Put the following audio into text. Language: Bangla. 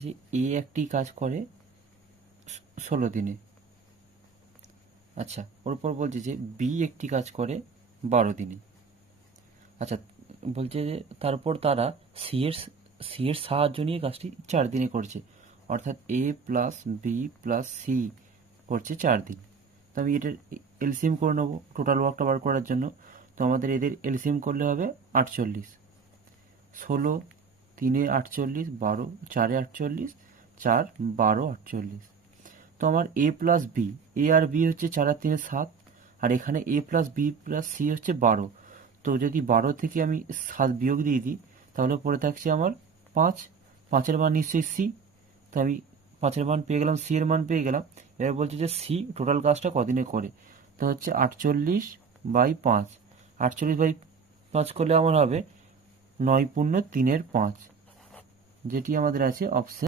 যে এ একটি কাজ করে 16 দিনে। আচ্ছা, ওর পর বলছে যে বি একটি কাজ করে 12 দিনে। আচ্ছা, বলছে যে তারপর তারা সি এর সাহায্য নিয়ে কাজটি 4 দিনে করছে, অর্থাৎ এ প্লাস বি প্লাস সি করছে 4 দিন। তো আমি এটার এলসিএম করে নেবো টোটাল ওয়ার্কটা বার করার জন্য। তো আমাদের এদের এলসিএম করলে হবে 48। 16, 3 48, 12, 4 48, 4 12 48। তো আমার এ প্লাস বি, এ আর বি হচ্ছে 4 আর 3 7, আর এখানে এ প্লাস বি প্লাস সি হচ্ছে 12। তো যদি 12 থেকে আমি 7 বিয়োগ দিয়ে দিই, তাহলে পড়ে থাকছে আমার 5। 5-এর মান নিশ্চয়ই সি। তো আমি 5-এর মান পেয়ে গেলাম, সি এর মান পেয়ে গেলাম। এবার বলছে যে সি টোটাল কাজটা কদিনে করে। তো হচ্ছে 48/5। 48/5 করলে আমার হবে 9 × 3 = 5, যেটি আমাদের আছে অপশন।